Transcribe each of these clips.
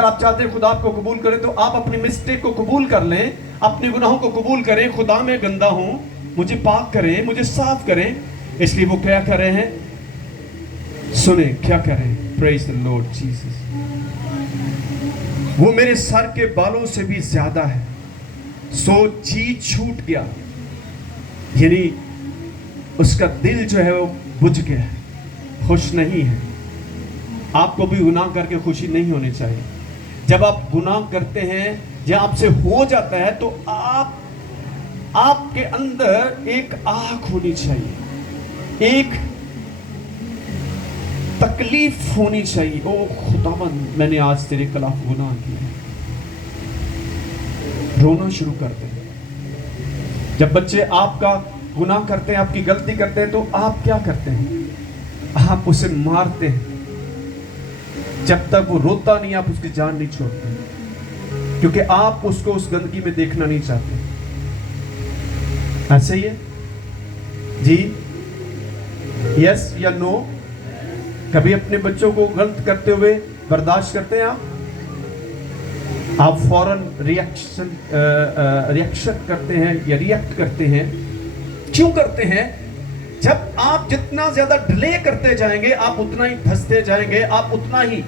اگر آپ چاہتے ہیں خدا آپ کو قبول کرے تو آپ اپنی مسٹیک کو قبول کر لیں, اپنے گناہوں کو قبول کریں. خدا میں گندہ ہوں, مجھے پاک کریں, مجھے صاف کریں. اس لیے وہ کیا کر رہے ہیں, سنیں کیا کر رہے ہیں. پریز دی لارڈ جیسس. وہ میرے سر کے بالوں سے بھی زیادہ ہے, سو جی چھوٹ گیا. یعنی اس کا دل جو ہے وہ بجھ گیا ہے, خوش نہیں ہے. آپ کو بھی گناہ کر کے خوشی نہیں ہونی چاہیے. جب آپ گناہ کرتے ہیں یا آپ سے ہو جاتا ہے تو آپ کے اندر ایک آگ ہونی چاہیے, ایک تکلیف ہونی چاہیے. او خداوند میں نے آج تیرے خلاف گناہ کیا. رونا شروع کرتے ہیں. جب بچے آپ کا گناہ کرتے ہیں, آپ کی غلطی کرتے ہیں, تو آپ کیا کرتے ہیں, آپ اسے مارتے ہیں. جب تک وہ روتا نہیں آپ اس کی جان نہیں چھوڑتے, کیونکہ آپ اس کو اس گندگی میں دیکھنا نہیں چاہتے. ایسے ہی ہے جی, یس یا نو. کبھی اپنے بچوں کو غلط کرتے ہوئے برداشت کرتے ہیں آپ فوراً ریئیکشن کرتے ہیں یا ریئیکٹ کرتے ہیں. کیوں کرتے ہیں؟ جب آپ جتنا زیادہ ڈیلے کرتے جائیں گے آپ اتنا ہی دھستے جائیں گے, آپ اتنا ہی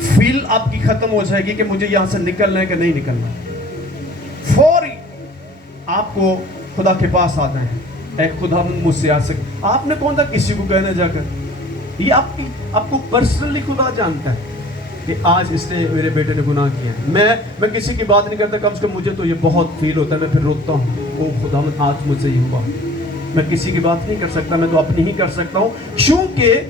فیل آپ کی ختم ہو جائے گی کہ مجھے یہاں سے نکلنا ہے کہ نہیں نکلنا. فوری آپ کو خدا کے پاس آنا ہے. اے خدا مجھ سے آ سکے. آپ نے کون تھا کسی کو کہنا جا کر, یہ آپ کو پرسنلی خدا جانتا ہے کہ آج اس نے میرے بیٹے نے گناہ کیا ہے. میں کسی کی بات نہیں کرتا, کم سے کم مجھے تو یہ بہت فیل ہوتا ہے, میں پھر روتا ہوں, او خدا آج مجھ سے یہ ہوا. میں کسی کی بات نہیں کر سکتا, میں تو اپنی ہی کر سکتا ہوں. کیونکہ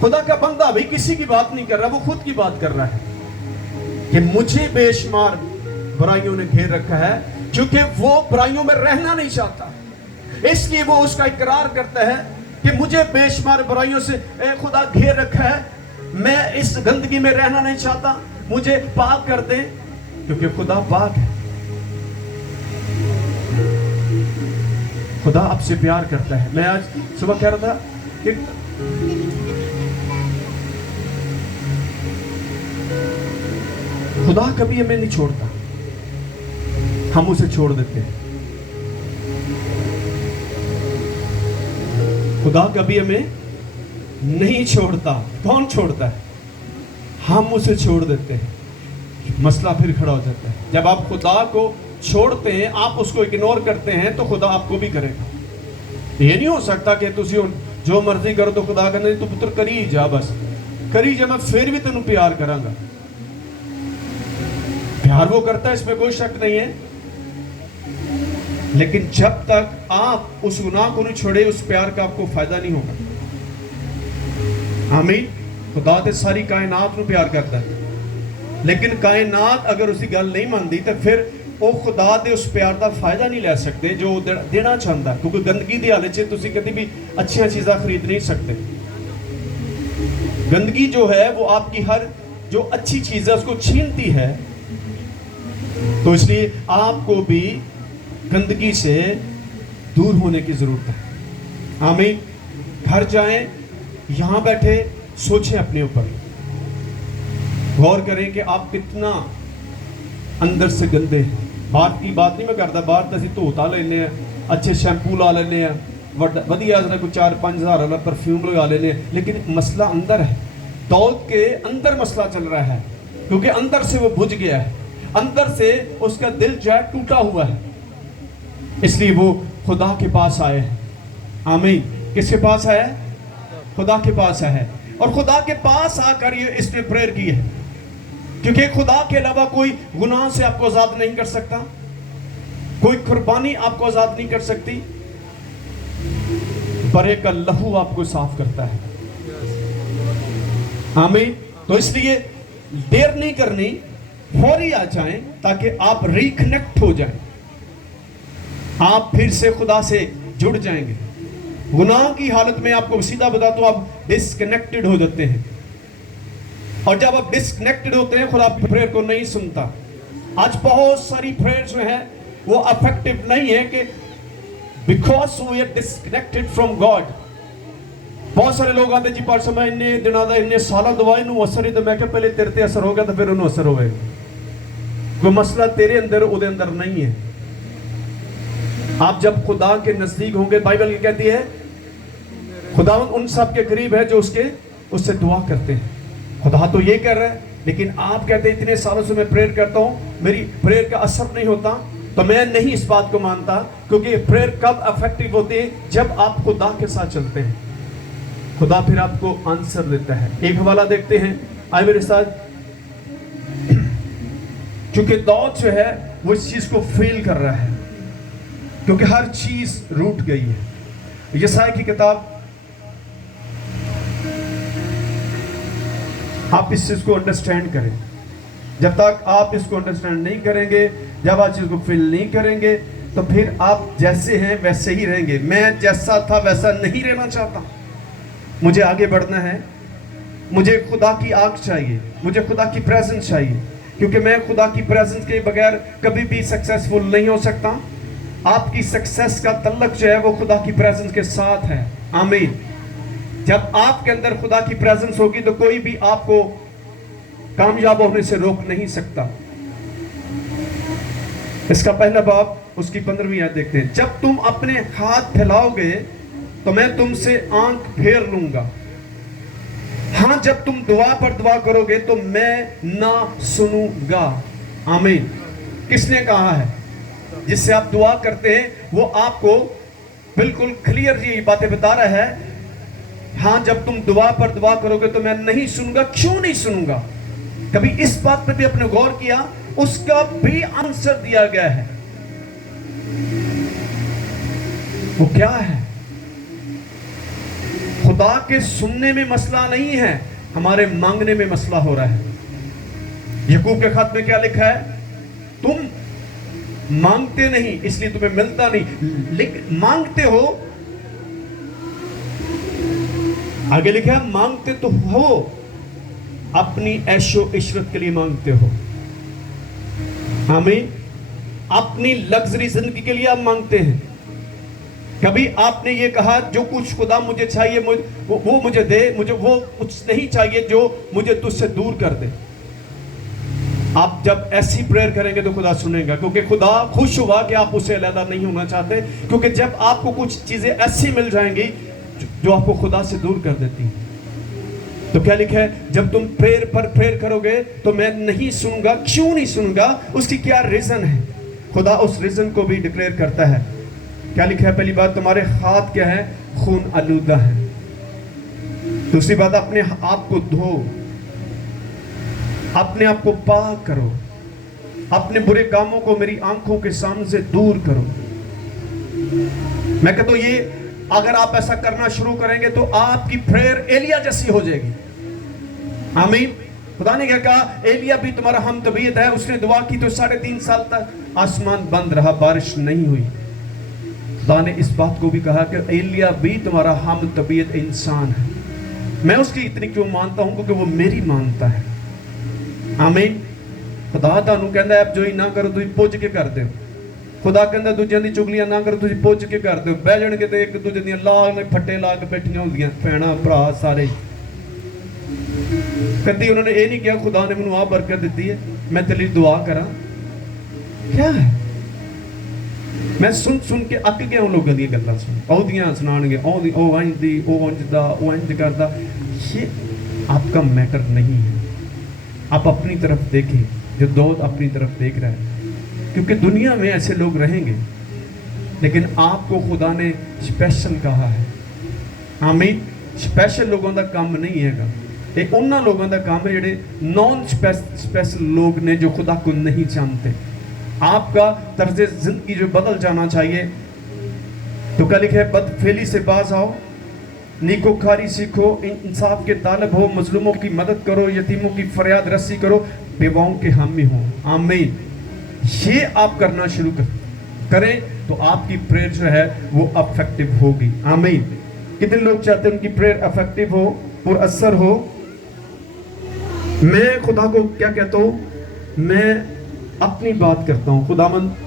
خدا کا بندہ بھی کسی کی بات نہیں کر رہا, وہ خود کی بات کر رہا ہے کہ مجھے بے شمار برائیوں نے گھیر رکھا ہے, کیونکہ وہ برائیوں میں رہنا نہیں چاہتا. اس لیے وہ اس کا اقرار کرتا ہے کہ مجھے بے شمار برائیوں سے اے خدا گھیر رکھا ہے, میں اس گندگی میں رہنا نہیں چاہتا, مجھے پاک کر دیں, کیونکہ خدا پاک ہے. خدا آپ سے پیار کرتا ہے. میں آج صبح کہہ رہا تھا کہ خدا کبھی ہمیں نہیں چھوڑتا, ہم اسے چھوڑ دیتے ہیں. خدا کبھی ہمیں نہیں چھوڑتا. کون چھوڑتا ہے؟ ہم اسے چھوڑ دیتے ہیں. مسئلہ پھر کھڑا ہو جاتا ہے. جب آپ خدا کو چھوڑتے ہیں, آپ اس کو اگنور کرتے ہیں, تو خدا آپ کو بھی کرے گا. یہ نہیں ہو سکتا کہ تسی جو مرضی کرو تو خدا کرنے, تو پتر کری جا, بس کری جا, میں پھر بھی تینوں پیار کراں گا. پیار وہ کرتا ہے, اس میں کوئی شک نہیں ہے, لیکن جب تک آپ اس گناہ کو نہیں چھوڑے اس پیار کا آپ کو فائدہ نہیں ہوگا. آمین. خدا تے ساری کائنات نو پیار کرتا ہے, لیکن کائنات اگر اسی گل نہیں مانتی تو پھر وہ خدا دے اس پیار دا فائدہ نہیں لے سکتے جو دینا چاہتا ہے. کیونکہ گندگی دی حالت چ تسی کدی بھی اچھیاں چیزاں خرید نہیں سکتے. گندگی جو ہے وہ آپ کی ہر جو اچھی چیز ہے اس کو چھینتی ہے. تو اس لیے آپ کو بھی گندگی سے دور ہونے کی ضرورت ہے. آمین. گھر جائیں, یہاں بیٹھے سوچیں اپنے اوپر, غور کریں کہ آپ کتنا اندر سے گندے ہیں. باہر کی بات نہیں میں کرتا, باہر تو اسی دھوتا لینے ہیں, اچھے شیمپو لا لینے ہیں, ودیا کوئی 4-5 ہزار والا پرفیوم لگا لینے ہیں, لیکن مسئلہ اندر ہے. داؤد کے اندر مسئلہ چل رہا ہے, کیونکہ اندر سے وہ بجھ گیا ہے, اندر سے اس کا دل جو ہے ٹوٹا ہوا ہے. اس لیے وہ خدا کے پاس آئے ہیں. آمین. کس کے پاس آیا ہے؟ خدا کے پاس آیا ہے. اور خدا کے پاس آ کر یہ اس نے پریئر کی ہے, کیونکہ خدا کے علاوہ کوئی گناہ سے آپ کو آزاد نہیں کر سکتا, کوئی قربانی آپ کو آزاد نہیں کر سکتی. برے کا لہو آپ کو صاف کرتا ہے. آمین. تو اس لیے دیر نہیں کرنی, فوری آ جائیں تاکہ آپ ریکنیکٹ ہو جائیں, آپ پھر سے خدا سے جڑ جائیں گے. گناہ کی حالت میں آپ کو سیدھا بتا تو آپ ڈسکنیکٹڈ ہو جاتے ہیں, اور جب آپ ڈسکنیکٹڈ ہوتے ہیں خدا آپ کی پریئر کو نہیں سنتا. آج بہت ساری پریئر جو ہیں وہ افیکٹو نہیں ہے کہ because we are disconnected from God. بہت سارے لوگ آتے جی پارسا میں انہیں دنوں دا انہیں سالہ دعائیں نو اثر ہی، تو میں کہ پہلے تیرے تے اثر ہو گیا تو پھر انہوں اثر ہوئے. کوئی مسئلہ تیرے اندر او دے اندر نہیں ہے. آپ جب خدا کے نزدیک ہوں گے، بائبل یہ کہتی ہے خداوند ان سب کے قریب ہے جو اس سے دعا کرتے ہیں. خدا تو یہ کر رہا ہے، لیکن آپ کہتے ہیں اتنے سالوں سے میں پریئر کرتا ہوں، میری پریئر کا اثر نہیں ہوتا. تو میں نہیں اس بات کو مانتا، کیونکہ پریئر کب افیکٹو ہوتی ہے؟ جب آپ خدا کے ساتھ چلتے ہیں. خدا پھر آپ کو آنسر دیتا ہے. ایک حوالہ دیکھتے ہیں، آئے میرے ساتھ. چونکہ داؤد جو ہے وہ اس چیز کو فیل کر رہا ہے، کیونکہ ہر چیز روٹ گئی ہے. یسائی کی کتاب، آپ اس چیز کو انڈرسٹینڈ کریں. جب تک آپ اس کو انڈرسٹینڈ نہیں کریں گے، جب آپ چیز کو فیل نہیں کریں گے، تو پھر آپ جیسے ہیں ویسے ہی رہیں گے. میں جیسا تھا ویسا نہیں رہنا چاہتا. مجھے آگے بڑھنا ہے. مجھے خدا کی آنکھ چاہیے، مجھے خدا کی پریزنس چاہیے، کیونکہ میں خدا کی پریزنس کے بغیر کبھی بھی سکسیسفل نہیں ہو سکتا. آپ کی سکسیس کا تعلق جو ہے وہ خدا کی پریزنس کے ساتھ ہے. آمین. جب آپ کے اندر خدا کی پریزنس ہوگی تو کوئی بھی آپ کو کامیاب ہونے سے روک نہیں سکتا. اس کا پہلا باب اس کی 15ویں آیت دیکھتے ہیں. جب تم اپنے ہاتھ پھیلاؤ گے تو میں تم سے آنکھ پھیر لوں گا. ہاں جب تم دعا پر دعا کرو گے تو میں نہ سنوں گا. آمین. کس نے کہا ہے؟ جس سے آپ دعا کرتے ہیں وہ آپ کو بالکل کلیئر یہ باتیں بتا رہا ہے. ہاں جب تم دعا پر دعا کرو گے تو میں نہیں سنوں گا. کیوں نہیں سنوں گا؟ کبھی اس بات پہ بھی اپنے غور کیا؟ اس کا بھی آنسر دیا گیا ہے. وہ کیا ہے؟ خدا کے سننے میں مسئلہ نہیں ہے، ہمارے مانگنے میں مسئلہ ہو رہا ہے. یعقوب کے خط میں کیا لکھا ہے؟ تم مانگتے نہیں اس لیے تمہیں ملتا نہیں، لیکن مانگتے ہو. آگے لکھا ہے مانگتے تو ہو، اپنی عیش و عشرت کے لیے مانگتے ہو. آمین. اپنی لگژری زندگی کے لیے آپ مانگتے ہیں. کبھی آپ نے یہ کہا جو کچھ خدا مجھے چاہیے وہ مجھے دے، مجھے وہ کچھ نہیں چاہیے جو مجھے تجھ سے دور کر دے. آپ جب ایسی پریئر کریں گے تو خدا سنیں گا، کیونکہ خدا خوش ہوا کہ آپ اسے علیحدہ نہیں ہونا چاہتے. کیونکہ جب آپ کو کچھ چیزیں ایسی مل جائیں گی جو آپ کو خدا سے دور کر دیتی ہیں. تو کیا لکھا ہے؟ جب تم پریئر پر پریئر کرو گے تو میں نہیں سنوں گا. کیوں نہیں سنوں گا؟ اس کی کیا ریزن ہے؟ خدا اس ریزن کو بھی ڈکلیئر کرتا ہے. کیا لکھا ہے؟ پہلی بات تمہارے ہاتھ کیا ہے؟ خون آلودہ ہے. دوسری بات اپنے آپ کو دھو، اپنے آپ کو پاک کرو، اپنے برے کاموں کو میری آنکھوں کے سامنے سے دور کرو. میں کہتا ہوں یہ اگر آپ ایسا کرنا شروع کریں گے تو آپ کی پریئر ایلیا جیسی ہو جائے گی. آمین. خدا نے کیا کہا؟ ایلیا بھی تمہارا ہم طبیعت ہے. اس نے دعا کی تو 3.5 سال تک آسمان بند رہا، بارش نہیں ہوئی. خدا نے اس بات کو بھی کہا کہ ایلیا بھی تمہارا ہم طبیعت انسان ہے. میں اس کی اتنی کیوں مانتا ہوں؟ کیونکہ وہ میری مانتا ہے. آمین. خدا تانوں کہندا ہے اب جو ہی نہ کرو تسی پوج کے کر دیو. خدا کہندا دوجیاں دی چگلیاں نہ کرو تسی پوج کے کر دیو. بہ جان کے تے ایک دوجے دیاں لاگ پھٹے لا کے بیٹھیاں ہوندیاں بھیڑاں بھرا سارے. کدی انہوں نے یہ نہیں کیا خدا نے مینوں آ برکت دیتی ہے میں تیرے لیے دعا کراں. کیا ہے؟ میں سن کے اک گیا ان لوگوں دی گلاں سن. اودیاں سنان گے او انج دی او انج دا او انج کردا. یہ آپ کا میٹر نہیں ہے. آپ اپنی طرف دیکھیں جو دودھ اپنی طرف دیکھ رہا ہے. کیونکہ دنیا میں ایسے لوگ رہیں گے، لیکن آپ کو خدا نے اسپیشل کہا ہے. آمین. اسپیشل لوگوں دا کام نہیں ہے گا. ایک انہاں لوگوں دا کام ہے جڑے نان اسپیشل لوگ نے جو خدا کو نہیں جانتے. آپ کا طرز زندگی جو بدل جانا چاہیے. تو کیا لکھا ہے؟ بدفعلی سے باز آؤ، نیکوکاری سیکھو، انصاف کے طالب ہو، مظلوموں کی مدد کرو، یتیموں کی فریاد رسی کرو، بیواؤں کے حامی ہو. آمین. یہ آپ کرنا شروع کریں تو آپ کی پریئر جو ہے وہ افیکٹو ہوگی. آمین. کتنے لوگ چاہتے ہیں ان کی پریئر افیکٹو ہو اور اثر ہو؟ میں خدا کو کیا کہتا ہوں؟ میں اپنی بات کرتا ہوں. خداوند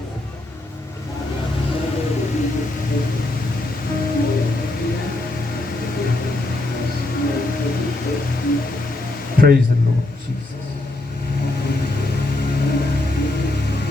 Praise the Lord Jesus.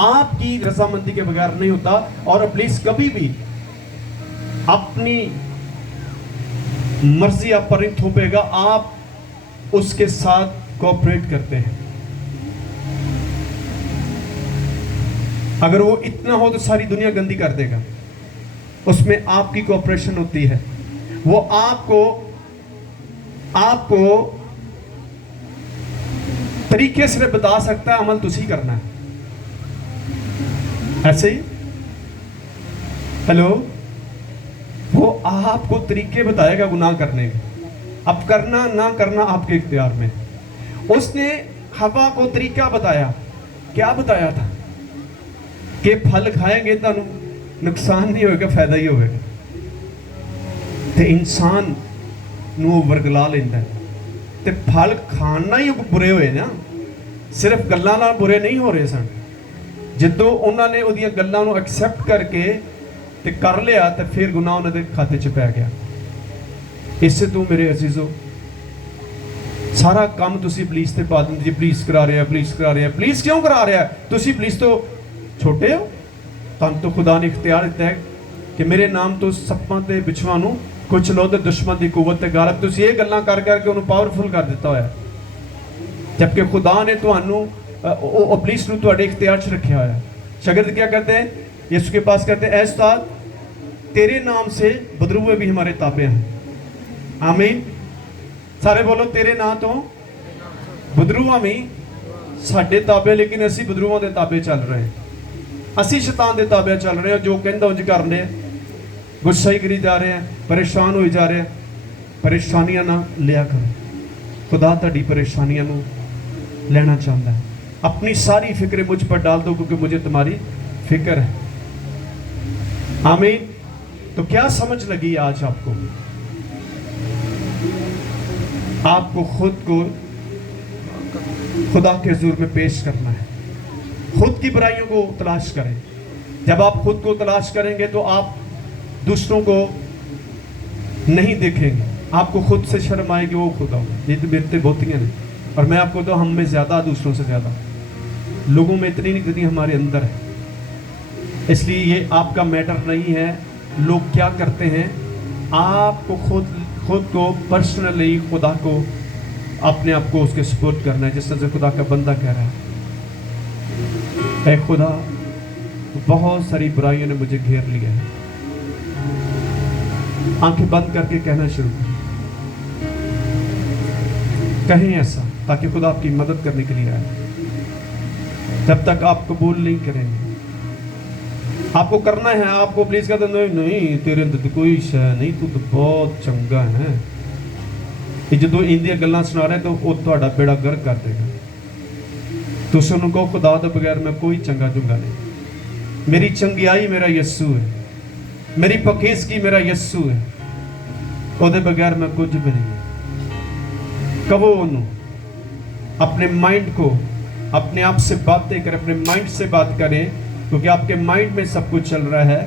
آپ کی رضامندی کے بغیر نہیں ہوتا. اور ابلیس کبھی بھی اپنی مرضی آپ پر نہیں تھوپے گا, آپ اس کے ساتھ کوآپریٹ کرتے ہیں. اگر وہ اتنا ہو تو ساری دنیا گندی کر دے گا. اس میں آپ کی کوآپریشن ہوتی ہے. وہ آپ کو طریقے سے بتا سکتا ہے, عمل تسی کرنا ہے. ایسے ہی ہیلو, وہ آپ کو طریقے بتائے گا گناہ کرنے کے. اب کرنا نہ کرنا آپ کے اختیار میں. اس نے حوا کو طریقہ بتایا. کیا بتایا تھا؟ کہ پھل کھائیں گے تو نقصان نہیں ہوئے گا, فائدہ ہی ہوئے گا. تے انسان نو ورگلا لیندہ ہے. تے پھل کھانا ہی برے ہوئے نا, صرف گلاں نال برے نہیں ہو رہے سن. جدو انہوں نے وہ گلاں نو ایکسیپٹ کر کے تے کر لیا, تے پھر گناہ انہوں نے کھاتے چ پی گیا. اس سے تو میرے عزیزو سارا کام تسی پولیس تے پا دیں. جی پولیس کرا رہے ہیں, پولیس کرا رہے ہیں. پولیس کیوں کرا رہے ہیں؟ تسی پولیس تو چھوٹے ہو. تن تو خدا نے اختیار دیتا ہے کہ میرے نام تو سپاں تے بچھواں نو کچھ لو تے دشمن دی قوت تے غالب. تسی یہ گلاں کر کر کے انہوں پاورفل کر دیتا ہوا ہے, جبکہ خدا نے تانوں پولیس نو تواڈے اختیار چ رکھیا ہوا ہے. شاگرد کیا کرتے ہیں؟ یسوع کے پاس کہتے ہیں, اے استاد تیرے نام سے بدروئے بھی ہمارے تابع ہیں. آمین. سارے بولو, تیرے نام تو بدروہاں بھی ساڈے تابع, لیکن اسی بدروہاں دے تابع چل رہے ہیں. اسی شیطان دے تابع چل رہے ہیں. جو کہندا انج کر رہے ہیں, غصہ ہی کری جا رہے ہیں, پریشان ہوئی جا رہے ہیں. پریشانیاں نہ لیا کرو. خدا تہاڈی پریشانیاں نو لینا چاہتا ہے. اپنی ساری فکریں مجھ پر ڈال دو, کیونکہ مجھے تمہاری فکر ہے. آمین. تو کیا سمجھ لگی آج آپ کو؟ آپ کو خود کو خدا کے حضور میں پیش کرنا ہے. خود کی برائیوں کو تلاش کریں. جب آپ خود کو تلاش کریں گے تو آپ دوسروں کو نہیں دیکھیں گے. آپ کو خود سے شرم آئے گی, وہ خدا ہو. یہ تو بیتیں بہتیاں ہیں, اور میں آپ کو تو ہم میں زیادہ, دوسروں سے زیادہ, لوگوں میں اتنی نہیں جتنی ہمارے اندر ہے. اس لیے یہ آپ کا میٹر نہیں ہے لوگ کیا کرتے ہیں. آپ کو خود کو پرسنلی خدا کو اپنے آپ کو اس کے سپورٹ کرنا ہے, جس طرح سے خدا کا بندہ کہہ رہا ہے, اے خدا بہت ساری برائیوں نے مجھے گھیر لیا ہے. آنکھیں بند کر کے کہنا شروع کہیں ایسا, تاکہ خدا آپ کی مدد کرنے کے لیے آئے. جب تک آپ قبول نہیں کریں گے, آپ کو کرنا ہے. آپ کو پلیز کہتا نہیں تیرے اندر کوئی شے نہیں, تو بہت چنگا ہے. یہ جدو اندیاں گلاں سنا رہے تو وہ تہاڈا بیڑا گرک کر دے گا. تسی انہوں کو خدا تو بغیر میں کوئی چنگا چنگا نہیں. میری چنگیائی میرا یسوع ہے, میری پاکیزگی میرا یسوع ہے, وہ دے بغیر میں کچھ بھی نہیں. کبو انہوں اپنے مائنڈ کو, اپنے آپ سے باتیں کریں, اپنے مائنڈ سے بات کریں, کیونکہ آپ کے مائنڈ میں سب کچھ چل رہا ہے.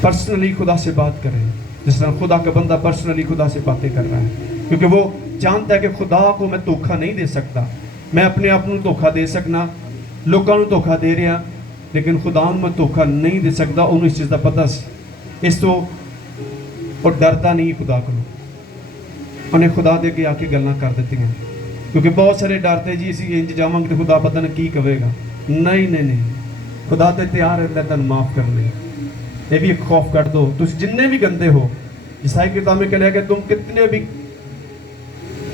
پرسنلی خدا سے بات کریں, جس طرح خدا کا بندہ پرسنلی خدا سے باتیں کر رہا ہے, کیونکہ وہ جانتا ہے کہ خدا کو میں دھوکہ نہیں دے سکتا. میں اپنے آپ کو دھوکہ دے سکنا, لوگوں کو دھوکہ دے رہا, لیکن خدا میں دھوکہ نہیں دے سکتا. انہوں اس چیز کا پتہ سی, اس تو اور ڈرتا نہیں خدا کو. انہیں خدا دے کے آ کے گلاں کر دیتی ہیں, کیونکہ بہت سارے ڈرتے جی اسی انج جاواں گے خدا پتہ نہیں کی کہے گا. نہیں, خدا تے تیار رہتا ہے تن معاف کرنے. یہ بھی ایک خوف کر دو. تم جننے بھی گندے ہو, عیسائی کتاب میں کہا کہ تم کتنے بھی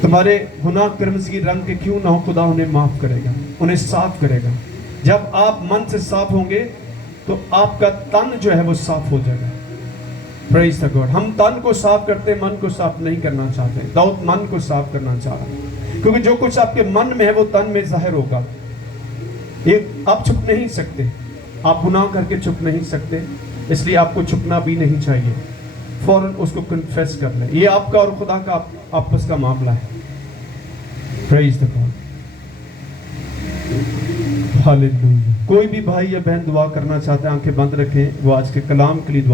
تمہارے گناہ کرمزگی رنگ کے کیوں نہ ہو, خدا انہیں معاف کرے گا, انہیں صاف کرے گا. جب آپ من سے صاف ہوں گے تو آپ کا تن جو ہے وہ صاف ہو جائے گا. پریز دی گاڈ. ہم تن کو صاف کرتے, من کو صاف نہیں کرنا چاہتے. داؤد من کو صاف کرنا چاہ رہا ہے, کیونکہ جو کچھ آپ کے من میں ہے وہ تن میں ظاہر ہوگا. یہ آپ چھپ نہیں سکتے, آپ گناہ کر کے چھپ نہیں سکتے. اس لیے آپ کو چھپنا بھی نہیں چاہیے, فوراً اس کو کنفیس کر لیں. یہ آپ کا اور خدا کا آپس کا معاملہ ہے. پریز دی گاڈ. ہاللویا. کوئی بھی بھائی یا بہن دعا کرنا چاہتے ہیں, آنکھیں بند رکھیں, وہ آج کے کلام کے لیے دعا